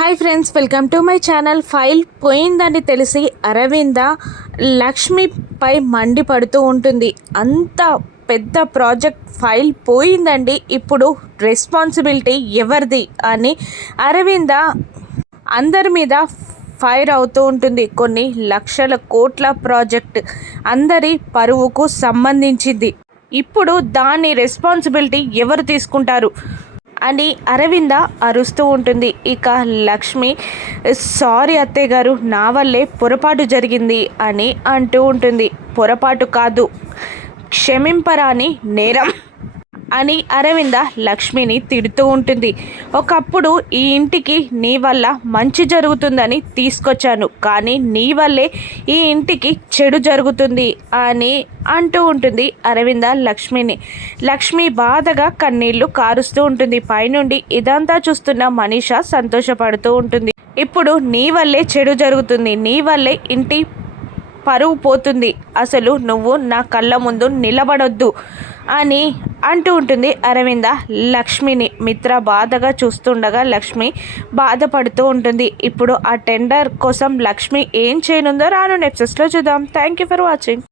Hi friends, welcome to my channel. File పోయిందని తెలిసి అరవింద లక్ష్మిపై మండిపడుతూ ఉంటుంది. అంత పెద్ద ప్రాజెక్ట్ ఫైల్ పోయిందండి, ఇప్పుడు రెస్పాన్సిబిలిటీ ఎవరిది అని అరవింద అందరి మీద ఫైర్ అవుతూ ఉంటుంది. కొన్ని లక్షల కోట్ల ప్రాజెక్ట్ అందరి పరువుకు సంబంధించింది. ఇప్పుడు దాని రెస్పాన్సిబిలిటీ ఎవరు తీసుకుంటారు అని అరవింద అరుస్తూ ఉంటుంది. ఇక లక్ష్మి, సారీ అత్తయ్య గారు, నా వల్లే పొరపాటు జరిగింది అని అంటూ ఉంటుంది. పొరపాటు కాదు, క్షమింపరాని నేరం అని అరవింద లక్ష్మిని తిడుతూ ఉంటుంది. ఒకప్పుడు ఈ ఇంటికి నీ వల్ల మంచి జరుగుతుందని తీసుకొచ్చాను, కానీ నీ వల్లే ఈ ఇంటికి చెడు జరుగుతుంది అని అంటూ ఉంటుంది అరవింద లక్ష్మిని. లక్ష్మి బాధగా కన్నీళ్లు కారుస్తూ ఉంటుంది. పైనుండి ఇదంతా చూస్తున్న మనీషా సంతోషపడుతూ ఉంటుంది. ఇప్పుడు నీ వల్లే చెడు జరుగుతుంది, నీ వల్లే ఇంటి పరువు పోతుంది, అసలు నువ్వు నా కళ్ళ ముందు నిలబడొద్దు అని అంటూ ఉంటుంది అరవింద లక్ష్మిని. మిత్ర బాధగా చూస్తుండగా లక్ష్మి బాధపడుతూ ఉంటుంది. ఇప్పుడు ఆ టెండర్ కోసం లక్ష్మి ఏం చేయనుందో రాను ఎపిసోడ్స్లో చూద్దాం. Thank you for watching.